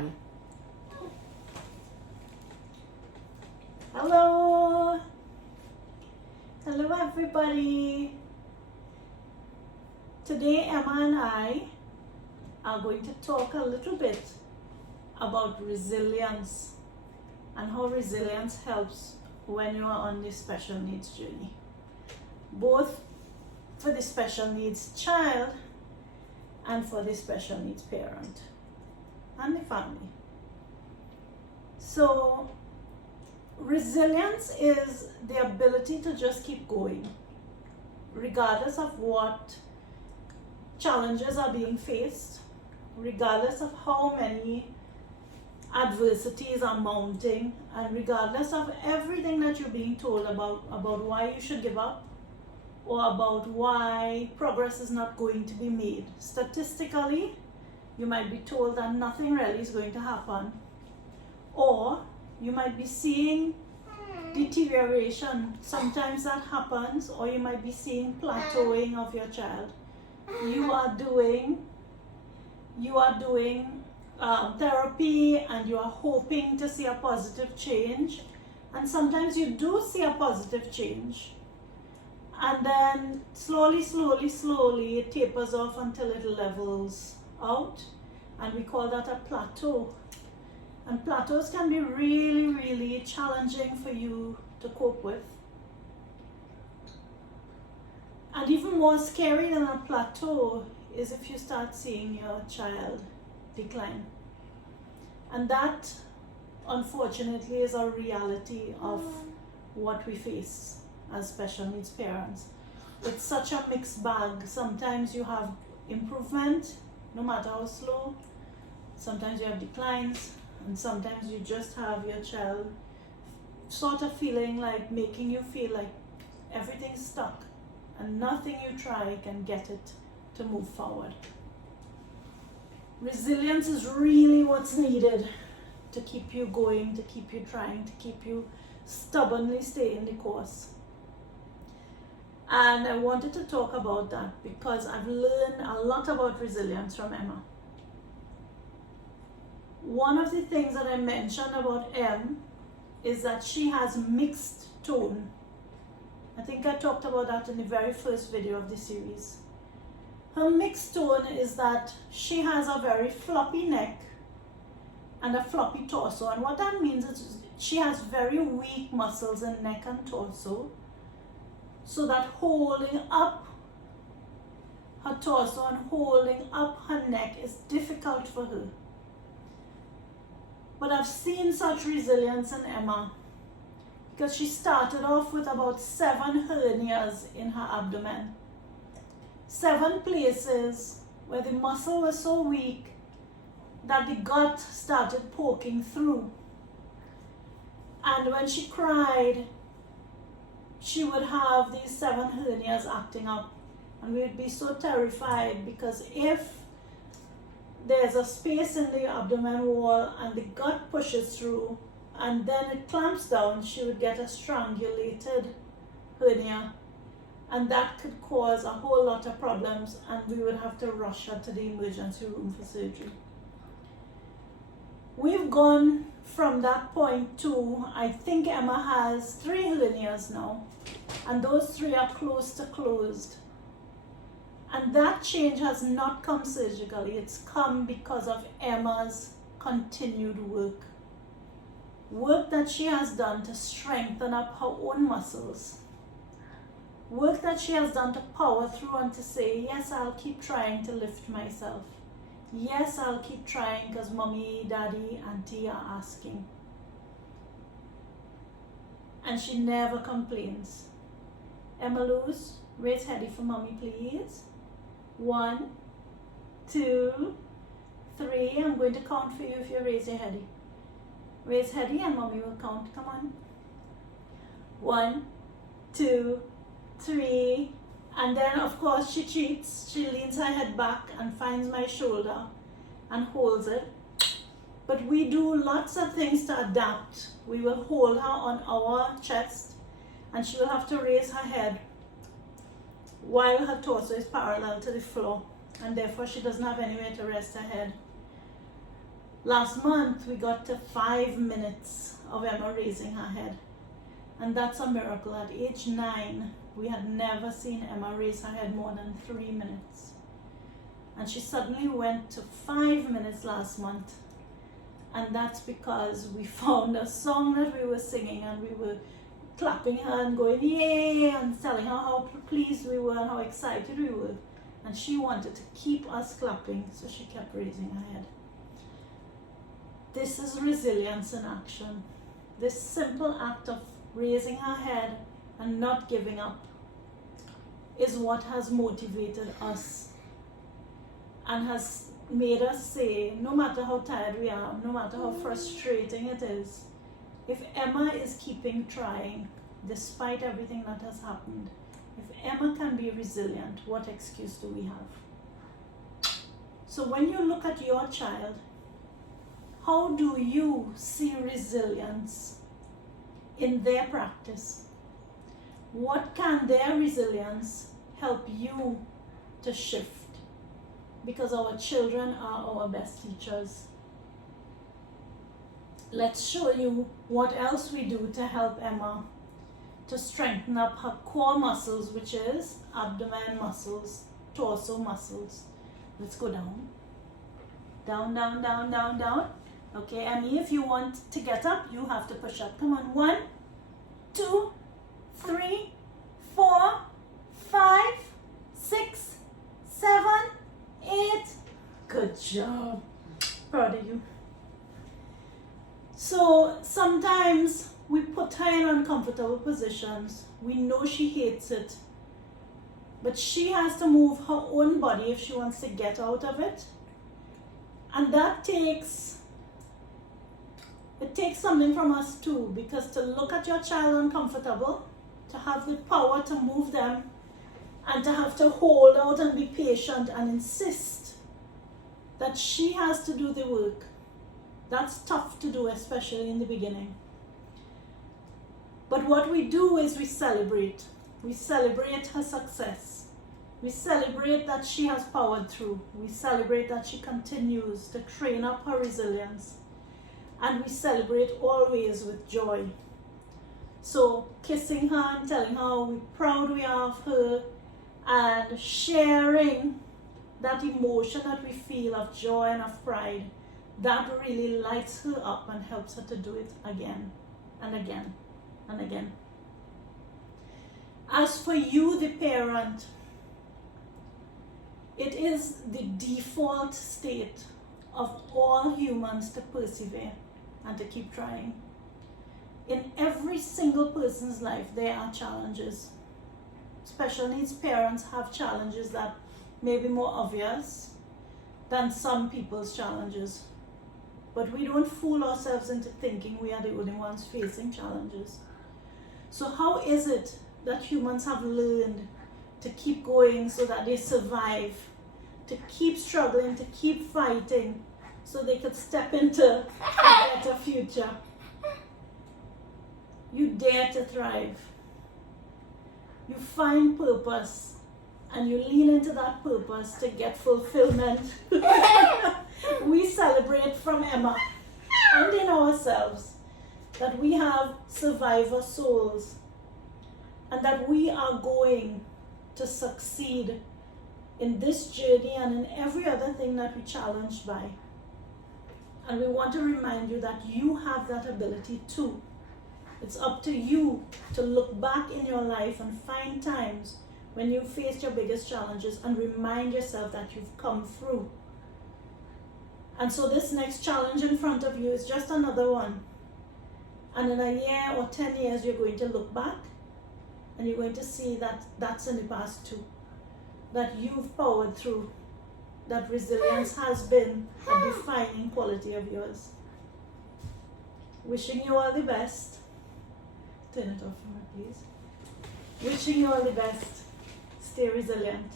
everybody. Hello. Hello everybody. Today Emma and I are going to talk a little bit about resilience and how resilience helps when you are on this special needs journey, both for the special needs child and for the special needs parent and the family. So resilience is the ability to just keep going regardless of what challenges are being faced, regardless of how many adversities are mounting, and regardless of everything that you're being told about why you should give up or about why progress is not going to be made. Statistically, you might be told that nothing really is going to happen, or you might be seeing deterioration. Sometimes that happens, or you might be seeing plateauing of your child. You are doing therapy and you are hoping to see a positive change, and sometimes you do see a positive change, and then slowly it tapers off until it levels out, and we call that a plateau. And plateaus can be really challenging for you to cope with. And even more scary than a plateau is if you start seeing your child decline. And that, unfortunately, is a reality of what we face as special needs parents. It's such a mixed bag. Sometimes you have improvement, no matter how slow. Sometimes you have declines, and sometimes you just have your child sort of making you feel like everything's stuck and nothing you try can get it to move forward. Resilience is really what's needed to keep you going, to keep you trying, to keep you stubbornly staying the course. And I wanted to talk about that because I've learned a lot about resilience from Emma. One of the things that I mentioned about Em is that she has mixed tone. I think I talked about that in the very first video of the series. Her mixed tone is that she has a very floppy neck and a floppy torso. And what that means is she has very weak muscles in neck and torso, so that holding up her torso and holding up her neck is difficult for her. But I've seen such resilience in Emma because she started off with about 7 hernias in her abdomen. 7 places where the muscle was so weak that the gut started poking through. And when she cried, she would have these 7 hernias acting up. And we would be so terrified because if there's a space in the abdomen wall and the gut pushes through and then it clamps down, she would get a strangulated hernia, and that could cause a whole lot of problems, and we would have to rush her to the emergency room for surgery. We've gone from that point to, I think Emma has 3 hernias now, and those 3 are close to closed. And that change has not come surgically, it's come because of Emma's continued work. Work that she has done to strengthen up her own muscles. Work that she has done to power through and to say, yes, I'll keep trying to lift myself. Yes, I'll keep trying because mommy, daddy, auntie are asking. And she never complains. Emma Luz, raise heady for mommy, please. 1, 2, 3. I'm going to count for you if you raise your heady. Raise heady and mommy will count. Come on. 1, 2, 3. And then of course she cheats. She leans her head back and finds my shoulder and holds it. But we do lots of things to adapt. We will hold her on our chest and she will have to raise her head while her torso is parallel to the floor, and therefore she doesn't have anywhere to rest her head. Last month we got to 5 minutes of Emma raising her head. And that's a miracle. At age 9, we had never seen Emma raise her head more than 3 minutes. And she suddenly went to 5 minutes last month. And that's because we found a song that we were singing and we were clapping her and going, yay, and telling her how pleased we were and how excited we were. And she wanted to keep us clapping, so she kept raising her head. This is resilience in action. This simple act of raising her head and not giving up is what has motivated us and has made us say, no matter how tired we are, no matter how frustrating it is, if Emma is keeping trying despite everything that has happened, if Emma can be resilient, what excuse do we have? So when you look at your child, how do you see resilience in their practice? What can their resilience help you to shift? Because our children are our best teachers. Let's show you what else we do to help Emma to strengthen up her core muscles, which is abdomen muscles, torso muscles. Let's go down. Down, down, down, down, down. Okay, Emmy, if you want to get up, you have to push up. Come on. 1, 2, 3, 4, 5, 6, 7, 8. Good job. Proud of you. So sometimes we put her in uncomfortable positions. We know she hates it. But she has to move her own body if she wants to get out of it. And that takes something from us too, because to look at your child uncomfortable, to have the power to move them, and to have to hold out and be patient and insist that she has to do the work, that's tough to do, especially in the beginning. But what we do is we celebrate. We celebrate her success. We celebrate that she has powered through. We celebrate that she continues to train up her resilience. And we celebrate always with joy. So kissing her and telling her how proud we are of her and sharing that emotion that we feel of joy and of pride, that really lights her up and helps her to do it again and again and again. As for you, the parent, it is the default state of all humans to persevere and to keep trying. In every single person's life, there are challenges. Special needs parents have challenges that may be more obvious than some people's challenges. But we don't fool ourselves into thinking we are the only ones facing challenges. So how is it that humans have learned to keep going so that they survive, to keep struggling, to keep fighting, so they could step into a better future? You dare to thrive. You find purpose and you lean into that purpose to get fulfillment. We celebrate from Emma and in ourselves that we have survivor souls and that we are going to succeed in this journey and in every other thing that we're challenged by. And we want to remind you that you have that ability too. It's up to you to look back in your life and find times when you faced your biggest challenges and remind yourself that you've come through. And so this next challenge in front of you is just another one. And in a year or 10 years, you're going to look back and you're going to see that that's in the past too. That you've powered through. That resilience has been a defining quality of yours. Wishing you all the best. Turn it off for me, please. Wishing you all the best. Stay resilient.